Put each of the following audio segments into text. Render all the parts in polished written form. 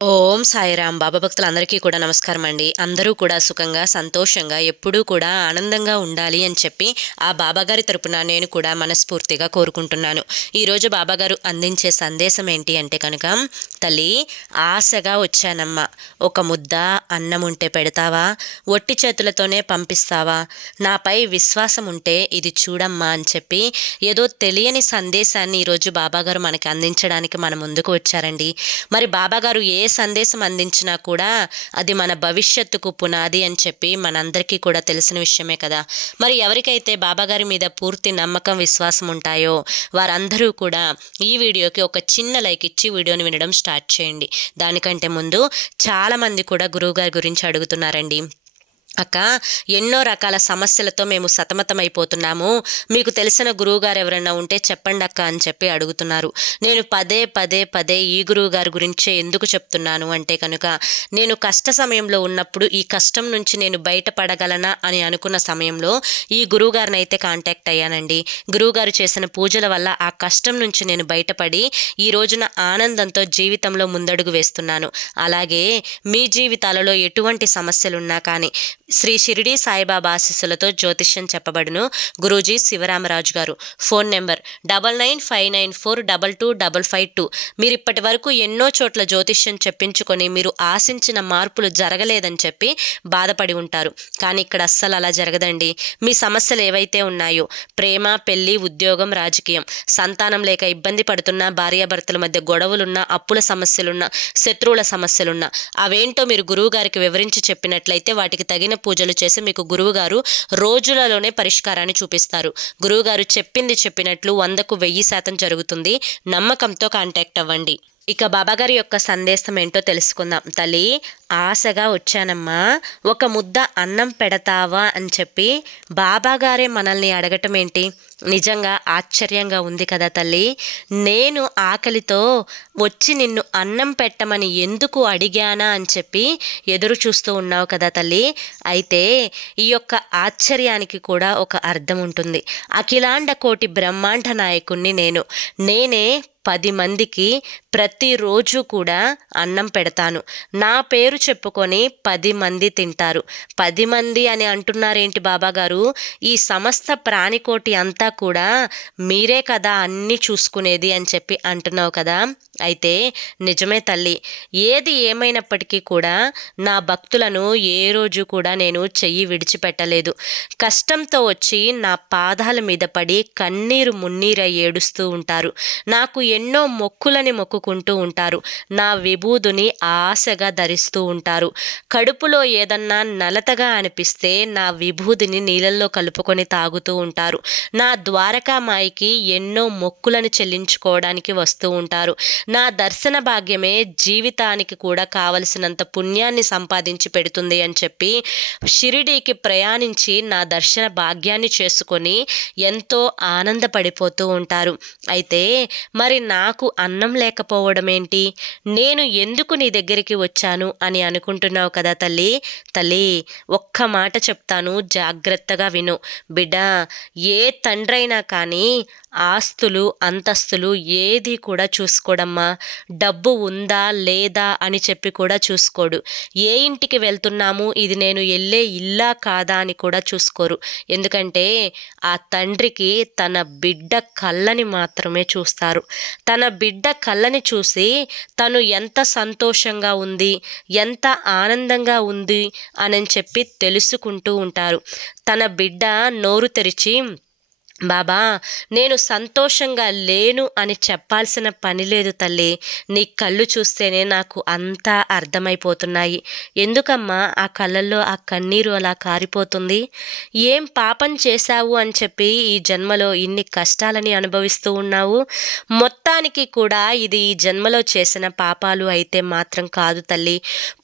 ఓం సాయిరాం బాబా భక్తులందరికీ కూడా నమస్కారం అండి. అందరూ కూడా సుఖంగా సంతోషంగా ఎప్పుడూ కూడా ఆనందంగా ఉండాలి అని చెప్పి ఆ బాబాగారి తరపున నేను కూడా మనస్ఫూర్తిగా కోరుకుంటున్నాను. ఈరోజు బాబాగారు అందించే సందేశం ఏంటి అంటే కనుక, తల్లి ఆశగా వచ్చానమ్మ, ఒక ముద్ద అన్నం ఉంటే పెడతావా, ఒట్టి చేతులతోనే పంపిస్తావా, నాపై విశ్వాసం ఉంటే ఇది చూడమ్మా అని చెప్పి ఏదో తెలియని సందేశాన్ని ఈరోజు బాబాగారు మనకి అందించడానికి మన ముందుకు వచ్చారండి. మరి బాబాగారు ఏ సందేశం అందించినా కూడా అది మన భవిష్యత్తుకు పునాది అని చెప్పి మనందరికీ కూడా తెలిసిన విషయమే కదా. మరి ఎవరికైతే బాబాగారి మీద పూర్తి నమ్మకం విశ్వాసం ఉంటాయో వారందరూ కూడా ఈ వీడియోకి ఒక చిన్న లైక్ ఇచ్చి వీడియోని వినడం స్టార్ట్ చేయండి. దానికంటే ముందు చాలామంది కూడా గురువుగారి గురించి అడుగుతున్నారండి. అక్క, ఎన్నో రకాల సమస్యలతో మేము సతమతమైపోతున్నాము, మీకు తెలిసిన గురువుగారు ఎవరైనా ఉంటే చెప్పండి అక్క అని చెప్పి అడుగుతున్నారు. నేను పదే పదే పదే ఈ గురువుగారి గురించే ఎందుకు చెప్తున్నాను అంటే కనుక, నేను కష్ట సమయంలో ఉన్నప్పుడు ఈ కష్టం నుంచి నేను బయటపడగలనా అని అనుకున్న సమయంలో ఈ గురువుగారిని అయితే కాంటాక్ట్ అయ్యానండి. గురువుగారు చేసిన పూజల వల్ల ఆ కష్టం నుంచి నేను బయటపడి ఈ రోజున ఆనందంతో జీవితంలో ముందడుగు వేస్తున్నాను. అలాగే మీ జీవితాలలో ఎటువంటి సమస్యలున్నా కానీ శ్రీ షిరిడి సాయిబాబా ఆశీస్సులతో జ్యోతిష్యం చెప్పబడును. గురూజీ శివరామరాజు గారు. Phone number 9959422552. మీరు ఇప్పటి వరకు ఎన్నో చోట్ల జ్యోతిష్యం చెప్పించుకొని మీరు ఆశించిన మార్పులు జరగలేదని చెప్పి బాధపడి ఉంటారు. కానీ ఇక్కడ అస్సలు అలా జరగదండి. మీ సమస్యలు ఏవైతే ఉన్నాయో, ప్రేమ, పెళ్లి, ఉద్యోగం, రాజకీయం, సంతానం లేక ఇబ్బంది పడుతున్నా, భార్యాభర్తల మధ్య గొడవలున్నా, అప్పుల సమస్యలున్నా, శత్రువుల సమస్యలున్నా, అవేంటో మీరు గురువు గారికి వివరించి చెప్పినట్లయితే వాటికి తగిన పూజలు చేసి మీకు గురువుగారు రోజులలోనే పరిష్కారాన్ని చూపిస్తారు. గురువుగారు చెప్పింది చెప్పినట్లు 100కు 1000% జరుగుతుంది. నమ్మకంతో కాంటాక్ట్ అవ్వండి. ఇక బాబాగారి యొక్క సందేశం ఏంటో తెలుసుకుందాం. తల్లి, ఆశగా వచ్చానమ్మా, ఒక ముద్ద అన్నం పెడతావా అని చెప్పి బాబాగారే మనల్ని అడగటం ఏంటి? నిజంగా ఆశ్చర్యంగా ఉంది కదా తల్లి. నేను ఆకలితో వచ్చి నిన్ను అన్నం పెట్టమని ఎందుకు అడిగానా అని చెప్పి ఎదురు చూస్తూ ఉన్నావు కదా తల్లి. అయితే ఈ యొక్క ఆశ్చర్యానికి కూడా ఒక అర్థం ఉంటుంది. అఖిలాండ కోటి బ్రహ్మాండ నాయకుణ్ణి నేనే 10 మందికి ప్రతిరోజు కూడా అన్నం పెడతాను. నా పేరు చెప్పుకొని 10 మంది తింటారు. 10 మంది అని అంటున్నారేంటి బాబాగారు? ఈ సమస్త ప్రాణికోటి అంతా కూడా మీరే కదా అన్నీ చూసుకునేది అని చెప్పి అంటున్నావు కదా. అయితే నిజమే తల్లి. ఏది ఏమైనప్పటికీ కూడా నా భక్తులను ఏ రోజు కూడా నేను చెయ్యి విడిచిపెట్టలేదు. కష్టంతో వచ్చి నా పాదాల మీద పడి కన్నీరు మున్నీరై ఏడుస్తూ ఉంటారు. నాకు ఎన్నో మొక్కులని మొక్కుకుంటూ ఉంటారు. నా విభూదుని ఆశగా ధరిస్తూ ఉంటారు. కడుపులో ఏదన్నా నలతగా అనిపిస్తే నా విభూదిని నీళ్ళల్లో కలుపుకొని తాగుతూ ఉంటారు. నా ద్వారకామాయికి ఎన్నో మొక్కులను చెల్లించుకోవడానికి వస్తూ ఉంటారు. నా దర్శన భాగ్యమే జీవితానికి కూడా కావలసినంత పుణ్యాన్ని సంపాదించి పెడుతుంది అని చెప్పి షిరిడీకి ప్రయాణించి నా దర్శన భాగ్యాన్ని చేసుకొని ఎంతో ఆనందపడిపోతూ ఉంటారు. అయితే మరి నాకు అన్నం లేకపోవడం ఏంటి? నేను ఎందుకు నీ దగ్గరికి వచ్చాను అని అనుకుంటున్నావు కదా తల్లి. తల్లి, ఒక్క మాట చెప్తాను, జాగ్రత్తగా విను. బిడ్డ, ఏ తండ్రైనా కానీ ఆస్తులు అంతస్తులు ఏది కూడా చూసుకోడమ్మా. డబ్బు ఉందా లేదా అని చెప్పి కూడా చూసుకోడు. ఏ ఇంటికి వెళ్తున్నాము, ఇది నేను వెళ్ళే ఇల్లా కాదా అని కూడా చూసుకోరు. ఎందుకంటే ఆ తండ్రికి తన బిడ్డ కళ్ళని మాత్రమే చూస్తారు. తన బిడ్డ కళ్ళని చూసి తను ఎంత సంతోషంగా ఉంది, ఎంత ఆనందంగా ఉంది అని చెప్పి తెలుసుకుంటూ ఉంటారు. తన బిడ్డ నోరు తెరిచి బాబా నేను సంతోషంగా లేను అని చెప్పాల్సిన పని లేదు తల్లి. నీ కళ్ళు చూస్తేనే నాకు అంతా అర్థమైపోతున్నాయి. ఎందుకమ్మా ఆ కళ్ళల్లో ఆ కన్నీరు అలా కారిపోతుంది? ఏం పాపం చేశావు అని చెప్పి ఈ జన్మలో ఇన్ని కష్టాలని అనుభవిస్తూ ఉన్నావు? మొత్తానికి కూడా ఇది ఈ జన్మలో చేసిన పాపాలు అయితే మాత్రం కాదు తల్లి.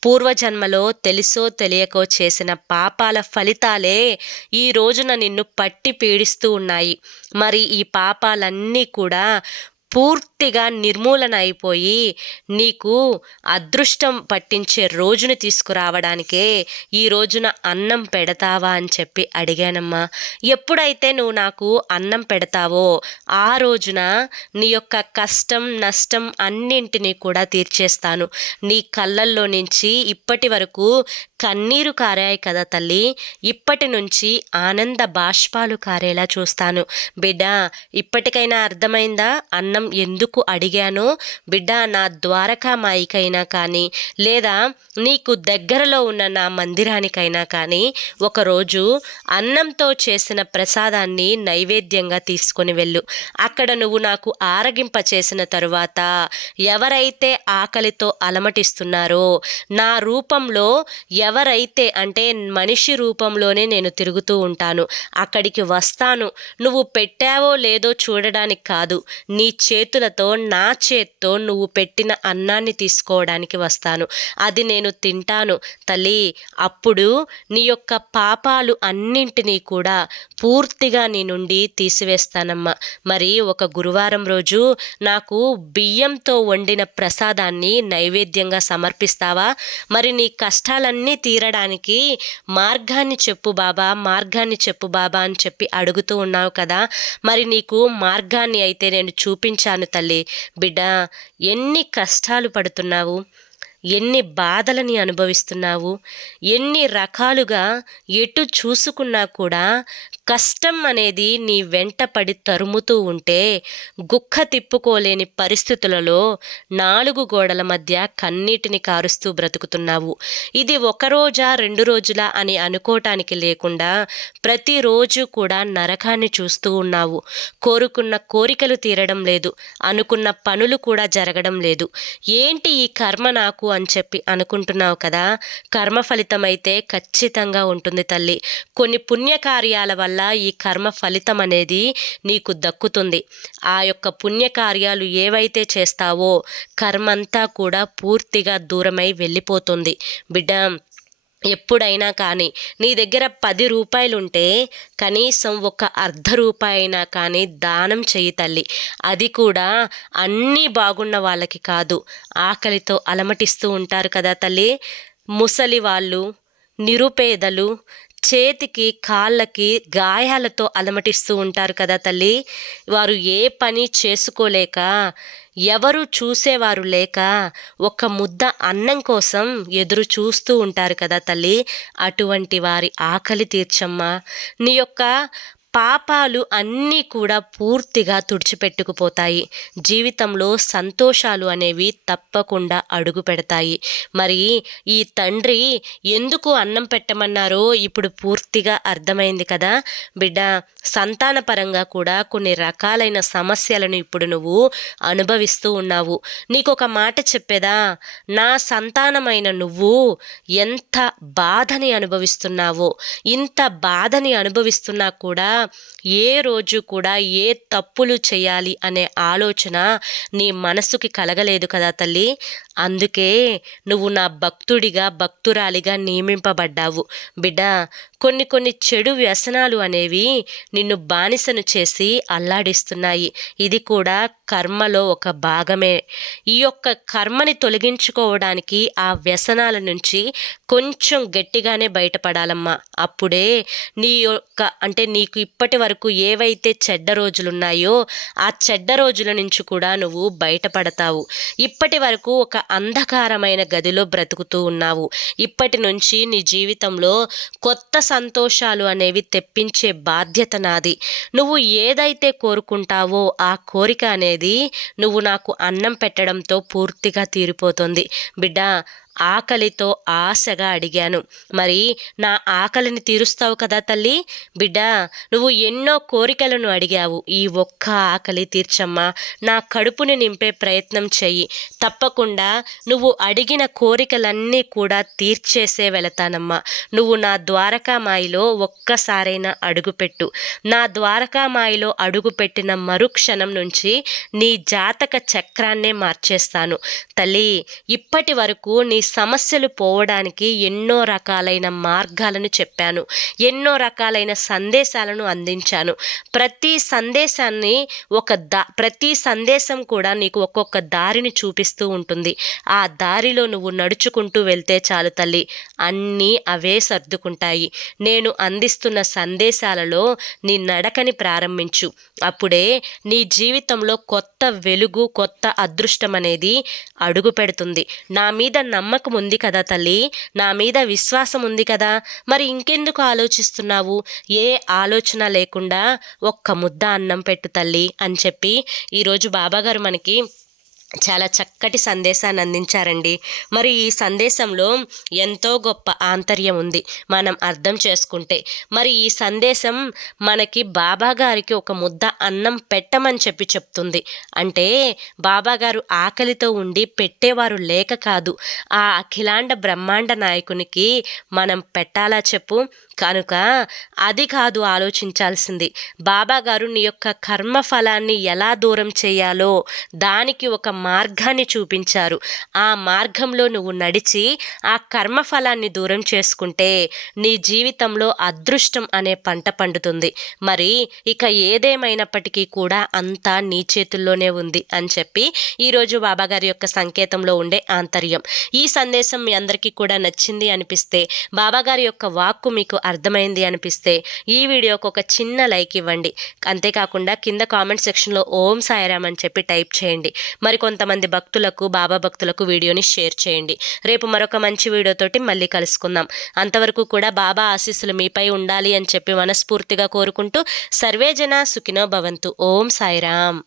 పూర్వజన్మలో తెలుసో తెలియకో చేసిన పాపాల ఫలితాలే ఈ రోజున నిన్ను పట్టి పీడిస్తూ ఉన్నాయి. మరి ఈ పాపాలన్నీ కూడా పూర్తి పూర్తిగా నిర్మూలన అయిపోయి నీకు అదృష్టం పట్టించే రోజుని తీసుకురావడానికే ఈ రోజున అన్నం పెడతావా అని చెప్పి అడిగానమ్మా. ఎప్పుడైతే నువ్వు నాకు అన్నం పెడతావో ఆ రోజున నీ యొక్క కష్టం నష్టం అన్నింటినీ కూడా తీర్చేస్తాను. నీ కళ్ళల్లో నుంచి ఇప్పటి వరకు కన్నీరు కారాయి కదా తల్లి, ఇప్పటి నుంచి ఆనంద బాష్పాలు కారేలా చూస్తాను. బిడ్డ, ఇప్పటికైనా అర్థమైందా అన్నం ఎందుకు అడిగానో? బిడ్డ, నా ద్వారకామాయికైనా కానీ లేదా నీకు దగ్గరలో ఉన్న నా మందిరానికైనా కానీ ఒకరోజు అన్నంతో చేసిన ప్రసాదాన్ని నైవేద్యంగా తీసుకొని వెళ్ళు. అక్కడ నువ్వు నాకు ఆరగింప చేసిన తరువాత ఎవరైతే ఆకలితో అలమటిస్తున్నారో, నా రూపంలో ఎవరైతే అంటే మనిషి రూపంలోనే నేను తిరుగుతూ ఉంటాను, అక్కడికి వస్తాను. నువ్వు పెట్టావో లేదో చూడడానికి కాదు, నీ చేతులతో నా చేత్తో నువ్వు పెట్టిన అన్నాన్ని తీసుకోవడానికి వస్తాను. అది నేను తింటాను తల్లి. అప్పుడు నీ యొక్క పాపాలు అన్నింటినీ కూడా పూర్తిగా నీ నుండి తీసివేస్తానమ్మా. మరి ఒక గురువారం రోజు నాకు బియ్యంతో వండిన ప్రసాదాన్ని నైవేద్యంగా సమర్పిస్తావా? మరి నీ కష్టాలన్నీ తీరడానికి మార్గాన్ని చెప్పు బాబా, మార్గాన్ని చెప్పు బాబా అని చెప్పి అడుగుతూ ఉన్నావు కదా. మరి నీకు మార్గాన్ని అయితే నేను చూపించాను తల్లి. బిడ్డ, ఎన్ని కష్టాలు పడుతున్నావు, ఎన్ని బాధలని అనుభవిస్తున్నావు, ఎన్ని రకాలుగా ఎటు చూసుకున్నా కూడా కష్టం అనేది నీ వెంట పడి తరుముతూ ఉంటే గుక్క తిప్పుకోలేని పరిస్థితులలో 4 గోడల మధ్య కన్నీటిని కారుస్తూ బ్రతుకుతున్నావు. ఇది 1 రోజా 2 రోజులా అని అనుకోవటానికి లేకుండా ప్రతిరోజు కూడా నరకాన్ని చూస్తూ ఉన్నావు. కోరుకున్న కోరికలు తీరడం లేదు, అనుకున్న పనులు కూడా జరగడం లేదు. ఏంటి ఈ కర్మ నాకు అని చెప్పి అనుకుంటున్నావు కదా. కర్మ ఫలితం అయితే ఖచ్చితంగా ఉంటుంది తల్లి. కొన్ని పుణ్యకార్యాల వల్ల ఈ కర్మ ఫలితం అనేది నీకు దక్కుతుంది. ఆ యొక్క పుణ్యకార్యాలు ఏవైతే చేస్తావో కర్మంతా కూడా పూర్తిగా దూరమై వెళ్ళిపోతుంది. బిడ్డ, ఎప్పుడైనా కానీ నీ దగ్గర 10 రూపాయలుంటే కనీసం ఒక ₹1/2 అయినా కానీ దానం చెయ్యి తల్లి. అది కూడా అన్నీ బాగున్న వాళ్ళకి కాదు, ఆకలితో అలమటిస్తూ ఉంటారు కదా తల్లి, ముసలి వాళ్ళు, నిరుపేదలు, చేతికి కాళ్ళకి గాయాలతో అలమటిస్తూ ఉంటారు కదా తల్లి. వారు ఏ పని చేసుకోలేక, ఎవరు చూసేవారు లేక ఒక ముద్ద అన్నం కోసం ఎదురు చూస్తూ ఉంటారు కదా తల్లి. అటువంటి వారి ఆకలి తీర్చమ్మా. నీ యొక్క పాపాలు అన్నీ కూడా పూర్తిగా తుడిచిపెట్టుకుపోతాయి. జీవితంలో సంతోషాలు అనేవి తప్పకుండా అడుగు పెడతాయి. మరి ఈ తండ్రి ఎందుకు అన్నం పెట్టమన్నారో ఇప్పుడు పూర్తిగా అర్థమైంది కదా బిడ్డ. సంతానపరంగా కూడా కొన్ని రకాలైన సమస్యలను ఇప్పుడు నువ్వు అనుభవిస్తూ ఉన్నావు. నీకొక మాట చెప్పేదా, నా సంతానమైన నువ్వు ఎంత బాధని అనుభవిస్తున్నావో, ఇంత బాధని అనుభవిస్తున్నా కూడా ఏ రోజు కూడా ఏ తప్పులు చేయాలి అనే ఆలోచన నీ మనసుకి కలగలేదు కదా తల్లి. అందుకే నువ్వు నా భక్తుడిగా భక్తురాలిగా నియమింపబడ్డావు. బిడ్డ, కొన్ని చెడు వ్యసనాలు అనేవి నిన్ను బానిసను చేసి అల్లాడిస్తున్నాయి. ఇది కూడా కర్మలో ఒక భాగమే. ఈ యొక్క కర్మని తొలగించుకోవడానికి ఆ వ్యసనాల నుంచి కొంచెం గట్టిగానే బయటపడాలమ్మా. అప్పుడే నీ యొక్క అంటే నీకు ఇప్పటి వరకు ఏవైతే చెడ్డ రోజులున్నాయో ఆ చెడ్డ రోజుల నుంచి కూడా నువ్వు బయటపడతావు. ఇప్పటి వరకు ఒక అంధకారమైన గదిలో బ్రతుకుతూ ఉన్నావు. ఇప్పటి నుంచి నీ జీవితంలో కొత్త సంతోషాలు అనేవి తెప్పించే బాధ్యత నాది. నువ్వు ఏదైతే కోరుకుంటావో ఆ కోరిక అనేది నువ్వు నాకు అన్నం పెట్టడంతో పూర్తిగా తీరిపోతుంది. బిడ్డ, ఆకలితో ఆశగా అడిగాను, మరి నా ఆకలిని తీరుస్తావు కదా తల్లి. బిడ్డ, నువ్వు ఎన్నో కోరికలను అడిగావు, ఈ ఒక్క ఆకలి తీర్చమ్మా. నా కడుపుని నింపే ప్రయత్నం చెయ్యి. తప్పకుండా నువ్వు అడిగిన కోరికలన్నీ కూడా తీర్చేసే వెళతానమ్మా. నువ్వు నా ద్వారకామాయిలో ఒక్కసారైనా అడుగుపెట్టు. నా ద్వారకామాయిలో అడుగుపెట్టిన మరుక్షణం నుంచి నీ జాతక చక్రాన్నే మార్చేస్తాను తల్లి. ఇప్పటి వరకు నీ సమస్యలు పోవడానికి ఎన్నో రకాలైన మార్గాలను చెప్పాను, ఎన్నో రకాలైన సందేశాలను అందించాను. ప్రతి సందేశం కూడా నీకు ఒక్కొక్క దారిని చూపిస్తూ ఉంటుంది. ఆ దారిలో నువ్వు నడుచుకుంటూ వెళ్తే చాలు తల్లి, అన్నీ అవే సర్దుకుంటాయి. నేను అందిస్తున్న సందేశాలలో నీ నడకని ప్రారంభించు. అప్పుడే నీ జీవితంలో కొత్త వెలుగు, కొత్త అదృష్టం అనేది అడుగు పెడుతుంది. నా మీద నమ్మకం ఉంది కదా తల్లి, నా మీద విశ్వాసం ఉంది కదా, మరి ఇంకెందుకు ఆలోచిస్తున్నావు? ఏ ఆలోచన లేకుండా ఒక్క ముద్ద అన్నం పెట్టు తల్లి అని చెప్పి ఈరోజు బాబాగారు మనకి చాలా చక్కటి సందేశాన్ని అందించారండి. మరి ఈ సందేశంలో ఎంతో గొప్ప ఆంతర్యం ఉంది మనం అర్థం చేసుకుంటే. మరి ఈ సందేశం మనకి బాబాగారికి ఒక ముద్ద అన్నం పెట్టమని చెప్తుంది. అంటే బాబాగారు ఆకలితో ఉండి పెట్టేవారు లేక కాదు, ఆ అఖిలాండ బ్రహ్మాండ నాయకునికి మనం పెట్టాలా చెప్పు? కనుక అది కాదు ఆలోచించాల్సింది. బాబాగారు నీ యొక్క కర్మఫలాన్ని ఎలా దూరం చేయాలో దానికి ఒక మార్గాన్ని చూపించారు. ఆ మార్గంలో నువ్వు నడిచి ఆ కర్మఫలాన్ని దూరం చేసుకుంటే నీ జీవితంలో అదృష్టం అనే పంట పండుతుంది. మరి ఇక ఏదేమైనప్పటికీ కూడా అంతా నీ చేతుల్లోనే ఉంది అని చెప్పి ఈరోజు బాబాగారి యొక్క సంకేతంలో ఉండే ఆంతర్యం. ఈ సందేశం మీ అందరికీ కూడా నచ్చింది అనిపిస్తే, బాబాగారి యొక్క వాక్కు మీకు అర్థమైంది అనిపిస్తే ఈ వీడియోకి ఒక చిన్న లైక్ ఇవ్వండి. అంతేకాకుండా కింద కామెంట్ సెక్షన్లో ఓం సాయిరామ్ అని చెప్పి టైప్ చేయండి. మరి కొంతమంది భక్తులకు, బాబా భక్తులకు వీడియోని షేర్ చేయండి. రేపు మరొక మంచి వీడియోతోటి మళ్ళీ కలుసుకుందాం. అంతవరకు కూడా బాబా ఆశీస్సులు మీపై ఉండాలి అని చెప్పి మనస్ఫూర్తిగా కోరుకుంటూ సర్వే జన సుఖినో భవంతు. ఓం సాయిరామ్.